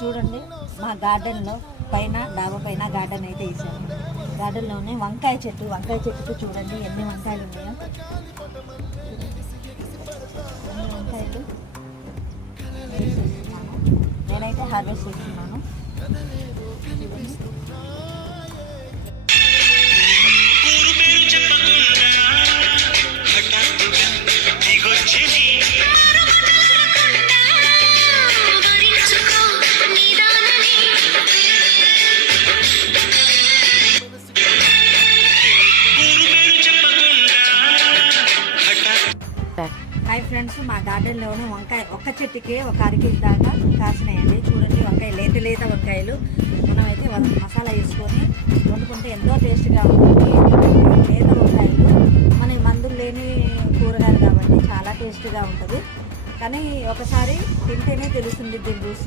చూడండి మా గార్డెన్లో పైన డాబా పైన గార్డెన్ అయితే వేసాను. గార్డెన్లోనే వంకాయ చెట్టుకు చూడండి ఎన్ని వంకాయలు ఉన్నాయో. ఎన్ని వంకాయలు వేసేస్తున్నాను. నేనైతే హార్వెస్ట్ చేస్తున్నాను. హాయ్ ఫ్రెండ్స్, మా గార్డెన్లోనే వంకాయ ఒక్క చెట్టుకే ఒక అరకేజీ దాకా కాసినాయండి. చూడండి వంకాయ లేత వంకాయలు. మనమైతే మసాలా వేసుకొని వండుకుంటే ఎంతో టేస్ట్గా ఉంటుంది. లేత వంకాయలు మన మందులు లేని కూరగాయలు కాబట్టి చాలా టేస్ట్గా ఉంటుంది. కానీ ఒకసారి తింటేనే తెలుస్తుంది దీన్ని చూసి.